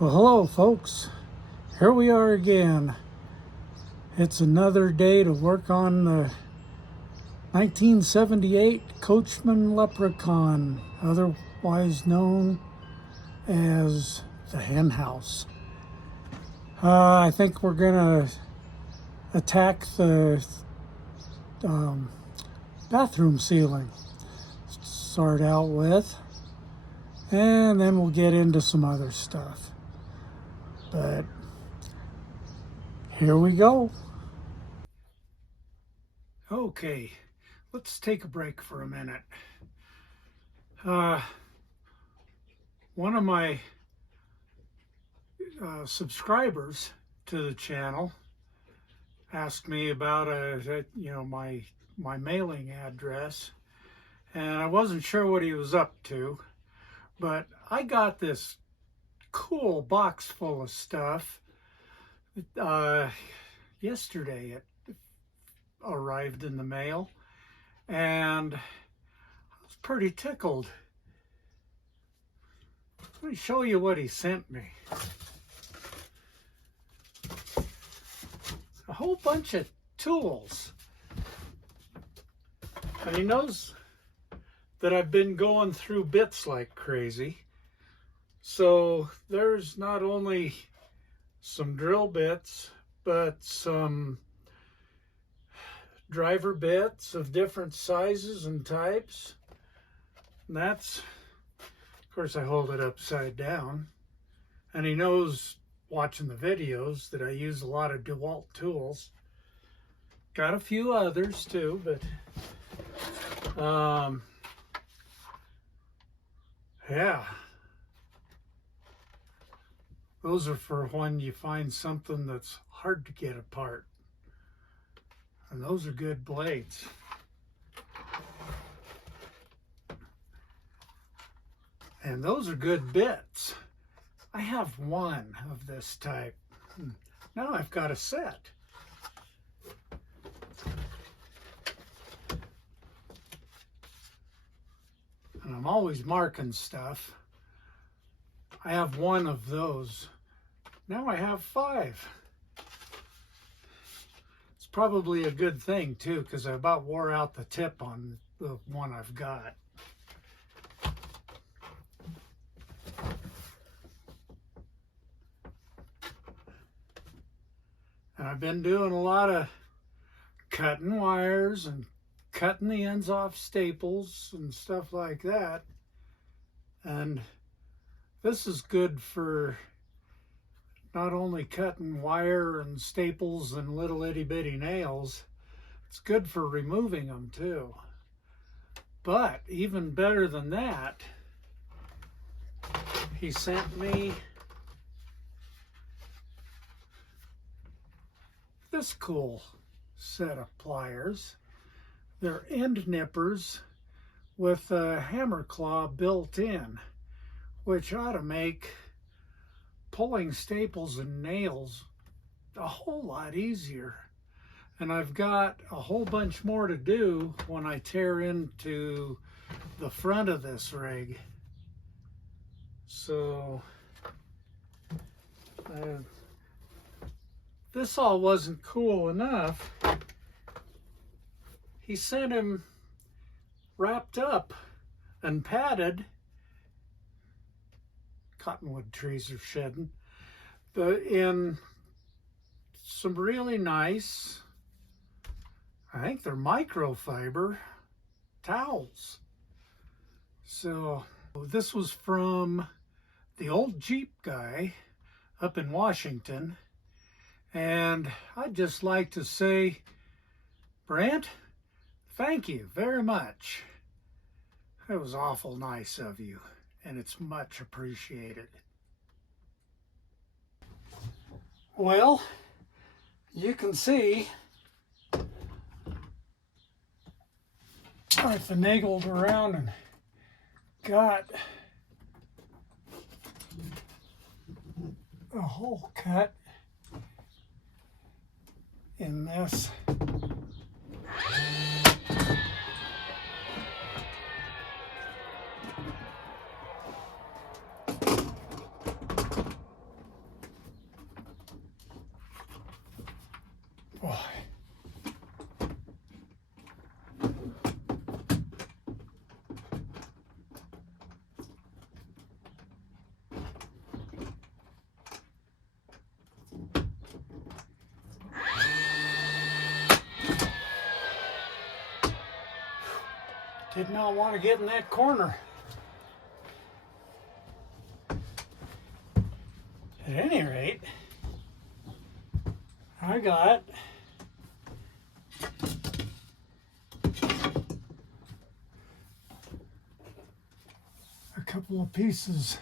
Well, hello, folks. Here we are again. It's another day to work on the 1978 Coachman Leprechaun, otherwise known as the hen house. I think we're going to attack the bathroom ceiling, start out with, and then we'll get into some other stuff. But here we go. Okay, let's take a break for a minute. One of my subscribers to the channel asked me about my mailing address, and I wasn't sure what he was up to, but I got this cool box full of stuff. Yesterday it arrived in the mail, and I was pretty tickled. Let me show you what he sent me. A whole bunch of tools. And he knows that I've been going through bits like crazy. So there's not only some drill bits, but some driver bits of different sizes and types. And that's, of course, I hold it upside down. And he knows, watching the videos, that I use a lot of DeWalt tools. Got a few others too, but yeah. Those are for when you find something that's hard to get apart. And those are good blades. And those are good bits. I have one of this type. Now I've got a set. And I'm always marking stuff. I have one of those. Now I have 5. It's probably a good thing too, because I about wore out the tip on the one I've got. And I've been doing a lot of cutting wires and cutting the ends off staples and stuff like that. And this is good for not only cutting wire and staples and little itty bitty nails, it's good for removing them too. But even better than that, he sent me this cool set of pliers. They're end nippers with a hammer claw built in, which ought to make pulling staples and nails a whole lot easier. And I've got a whole bunch more to do when I tear into the front of this rig. So this all wasn't cool enough. He sent him wrapped up and padded. Cottonwood trees are shedding, but in some really nice, I think they're microfiber towels. So this was from the old Jeep guy up in Washington. And I'd just like to say, Brent, thank you very much. It was awful nice of you, and it's much appreciated. Well, you can see I finagled around and got a hole cut in this. Did not want to get in that corner. At any rate, I got a couple of pieces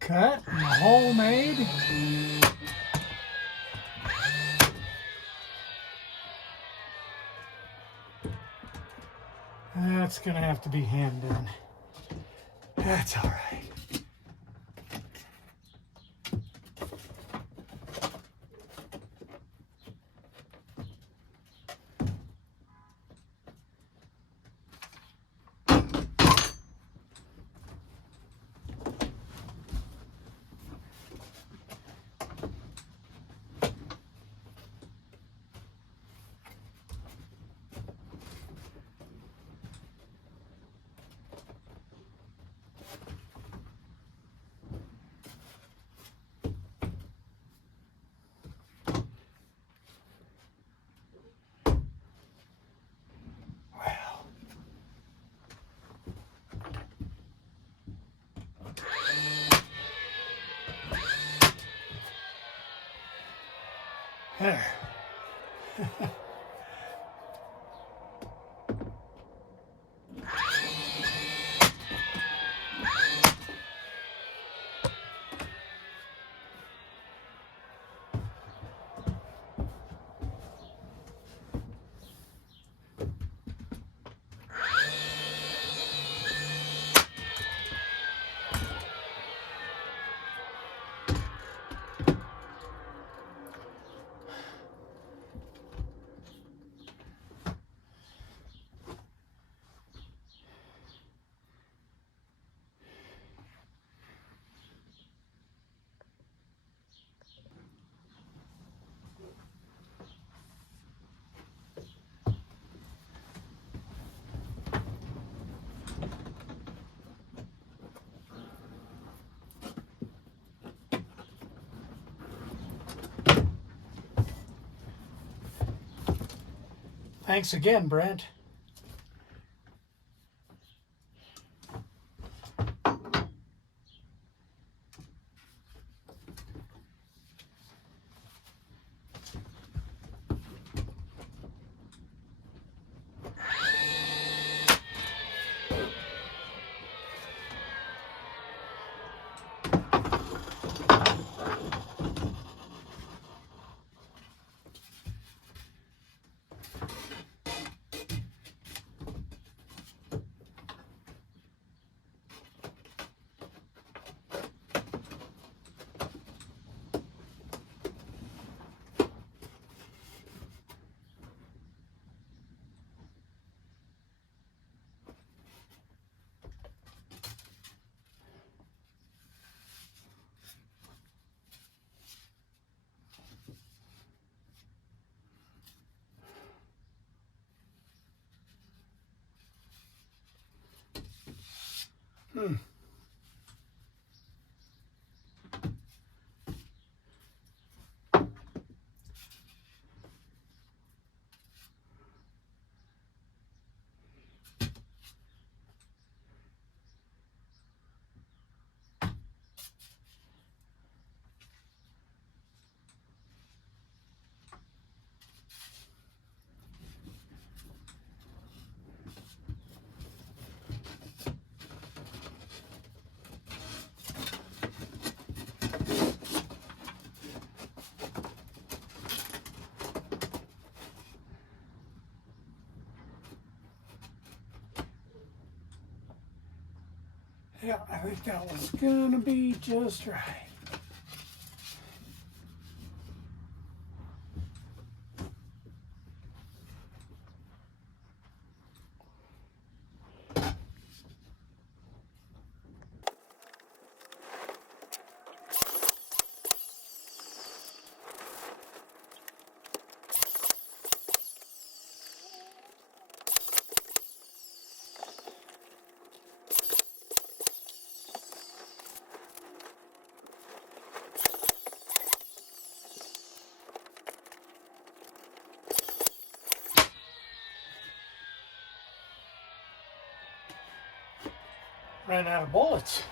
cut and a hole made. That's gonna have to be hand done. That's all right. There. Thanks again, Brent. Yeah, I think that was gonna be just right. Ran out of bullets.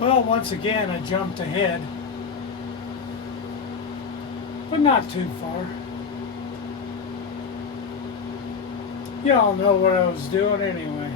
Well, once again, I jumped ahead, but not too far. Y'all know what I was doing anyway.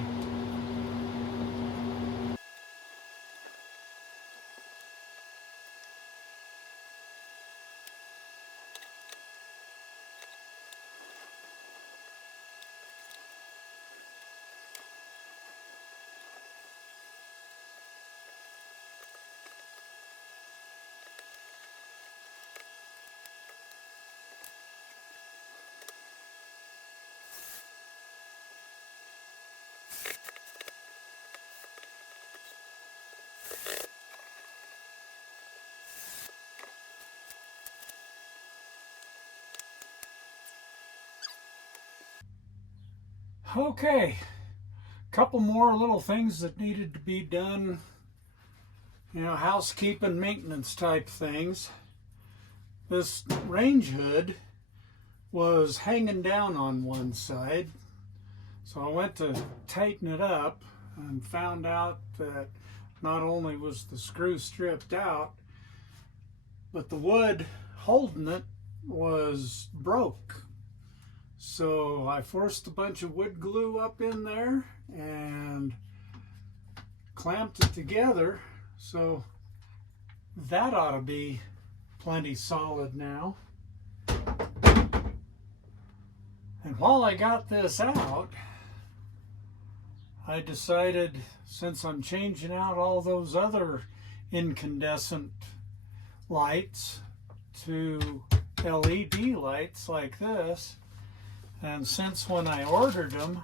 Okay, couple more little things that needed to be done, you know, housekeeping, maintenance type things. This range hood was hanging down on one side, so I went to tighten it up and found out that not only was the screw stripped out, but the wood holding it was broke. So I forced a bunch of wood glue up in there and clamped it together. So that ought to be plenty solid now. And while I got this out, I decided, since I'm changing out all those other incandescent lights to LED lights like this, and since when I ordered them,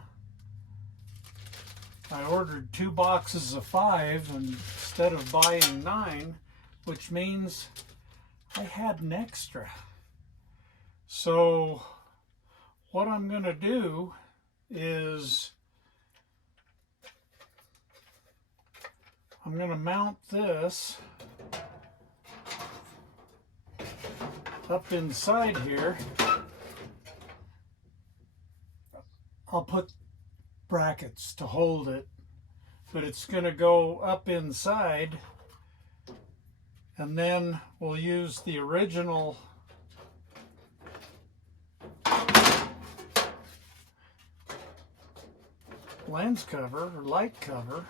I ordered 2 boxes of 5 instead of buying 9, which means I had an extra. So what I'm going to do is I'm going to mount this up inside here. I'll put brackets to hold it, but it's going to go up inside, and then we'll use the original lens cover or light cover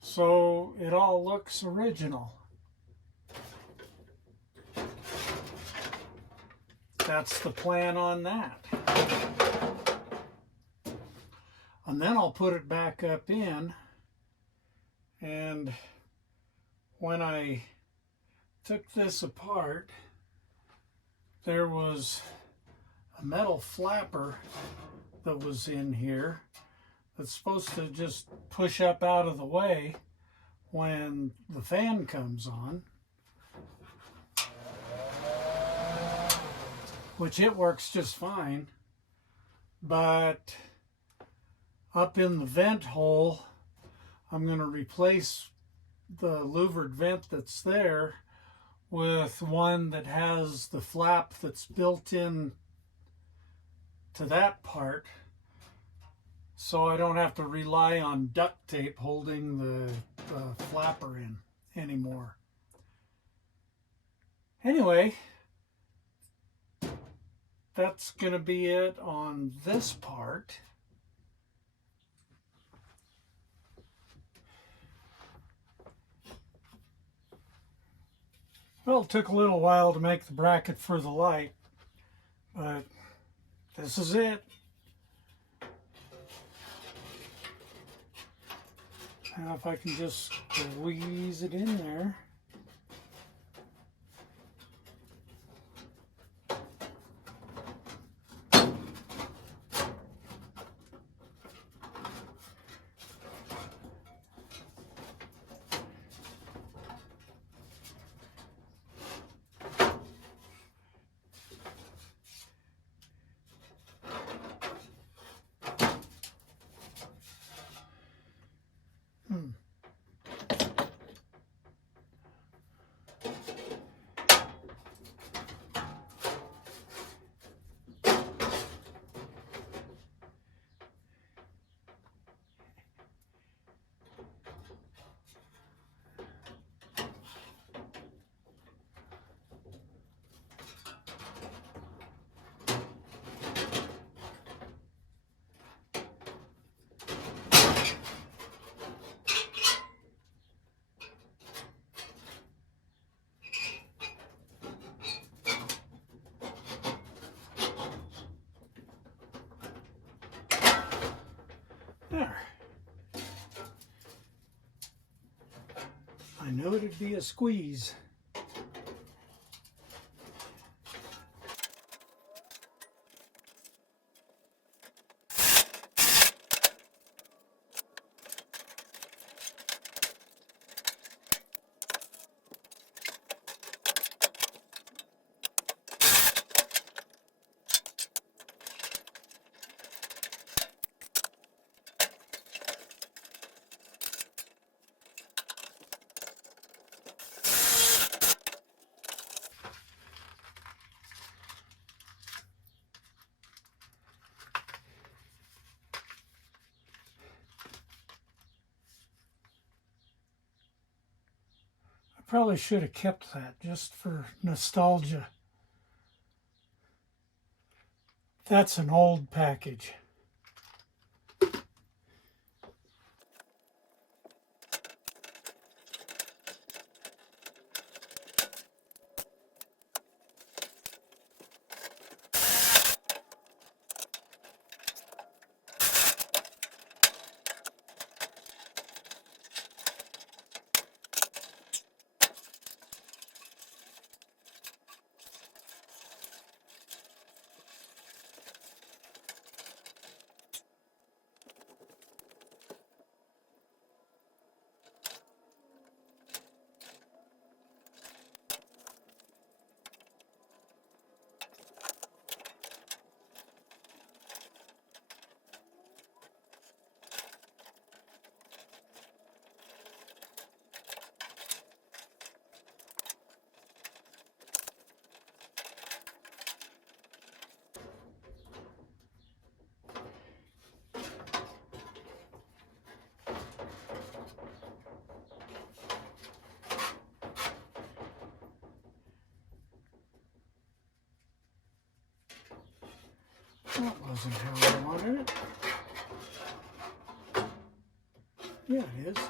so it all looks original. That's the plan on that. And then I'll put it back up in, and when I took this apart, there was a metal flapper that was in here that's supposed to just push up out of the way when the fan comes on, which it works just fine, but up in the vent hole, I'm going to replace the louvered vent that's there with one that has the flap that's built in to that part, so I don't have to rely on duct tape holding the flapper in anymore. Anyway, that's going to be it on this part. Well, it took a little while to make the bracket for the light, but this is it. Now if I can just squeeze it in there. There. I knew it'd be a squeeze. Probably should have kept that just for nostalgia. That's an old package. That wasn't how I wanted it. Yeah, it is.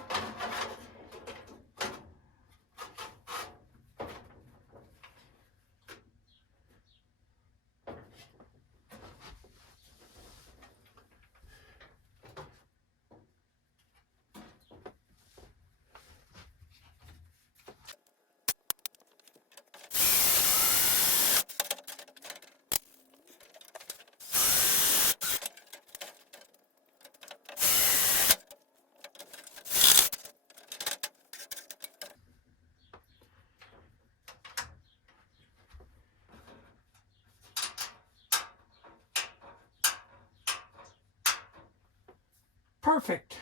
Perfect.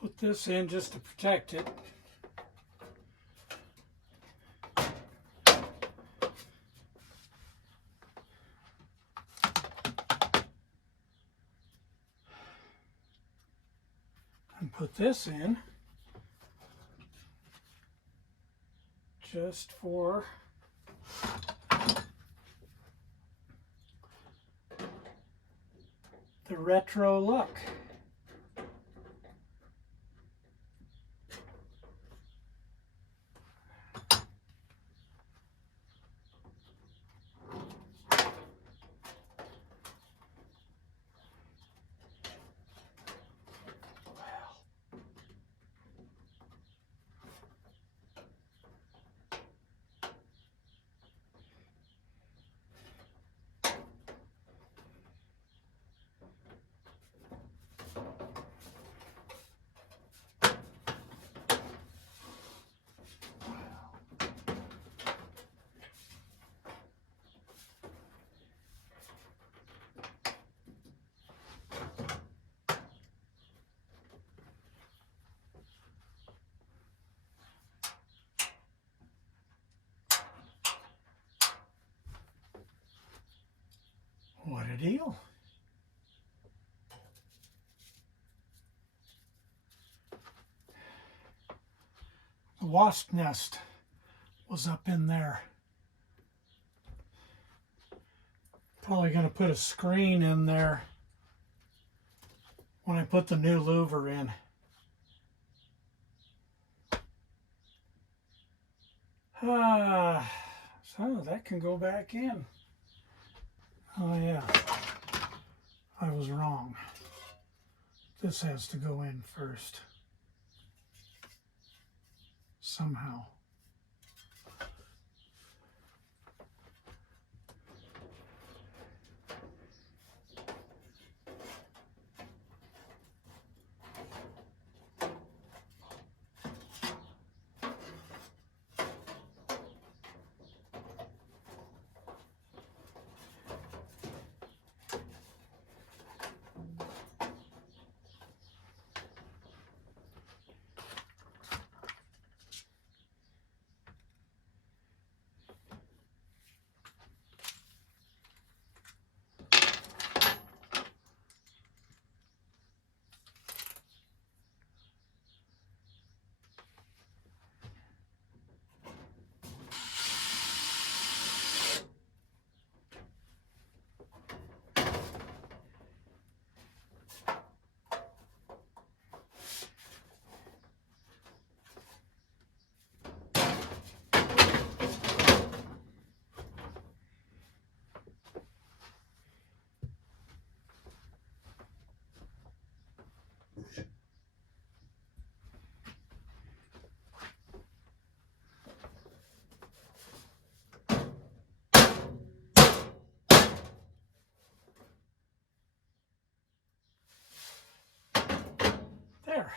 Put this in just to protect it. put this in just for the retro look. What a deal. The wasp nest was up in there. Probably going to put a screen in there when I put the new louver in. So that can go back in. Oh yeah, I was wrong. This has to go in first. Somehow. There.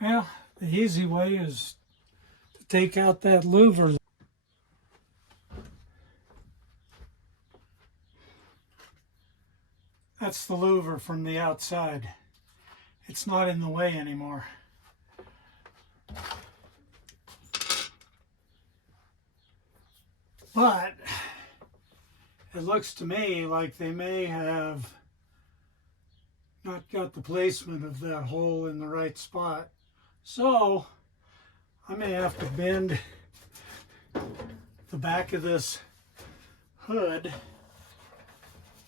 Well, the easy way is to take out that louver. That's the louver from the outside. It's not in the way anymore. But it looks to me like they may have not got the placement of that hole in the right spot. So I may have to bend the back of this hood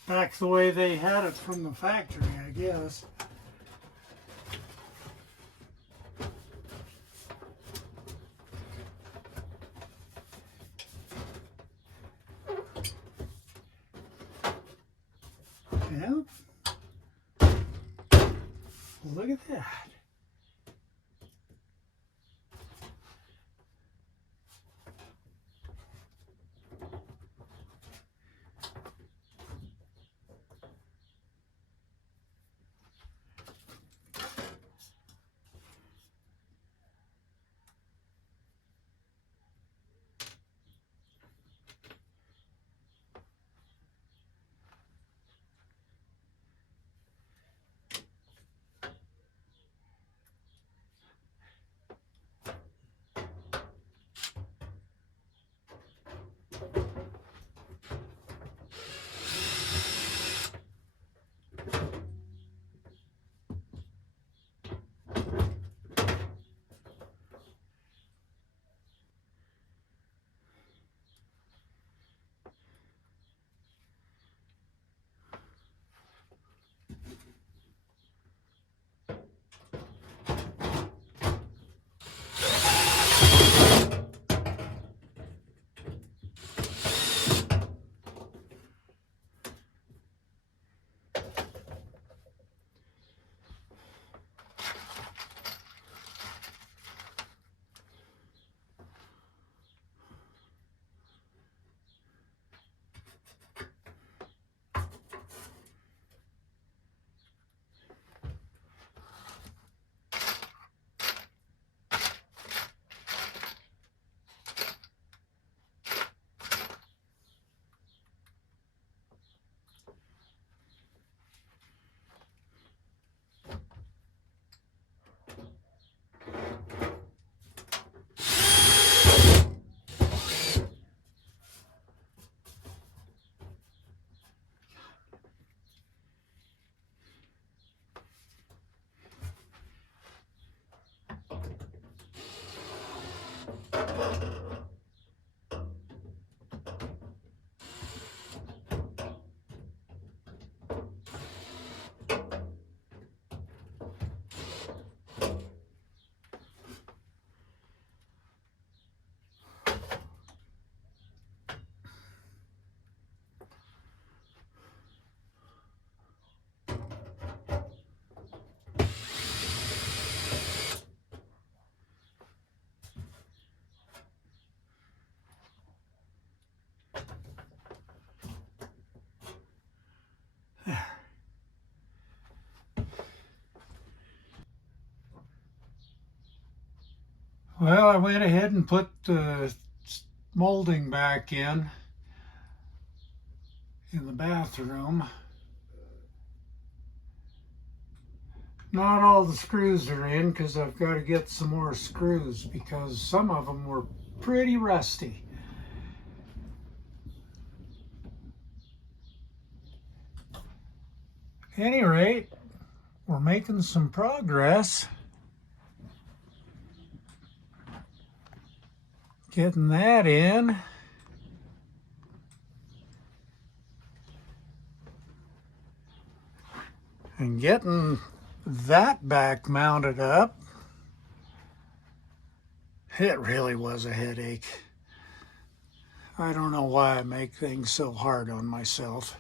back the way they had it from the factory, I guess. Yeah. Look at that. Well, I went ahead and put the molding back in the bathroom. Not all the screws are in because I've got to get some more screws because some of them were pretty rusty. At any rate, we're making some progress. Getting that in. And getting that back mounted up. It really was a headache. I don't know why I make things so hard on myself.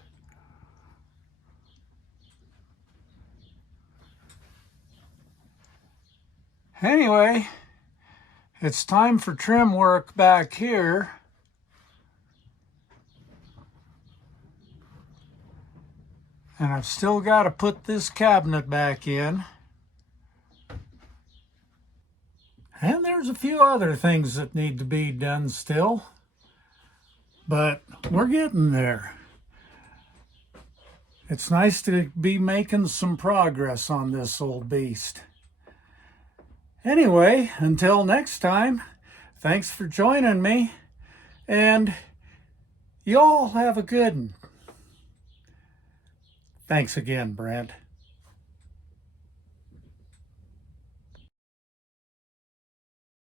Anyway, it's time for trim work back here. And I've still got to put this cabinet back in. And there's a few other things that need to be done still. But we're getting there. It's nice to be making some progress on this old beast. Anyway, until next time, thanks for joining me. And y'all have a good one. Thanks again, Brent.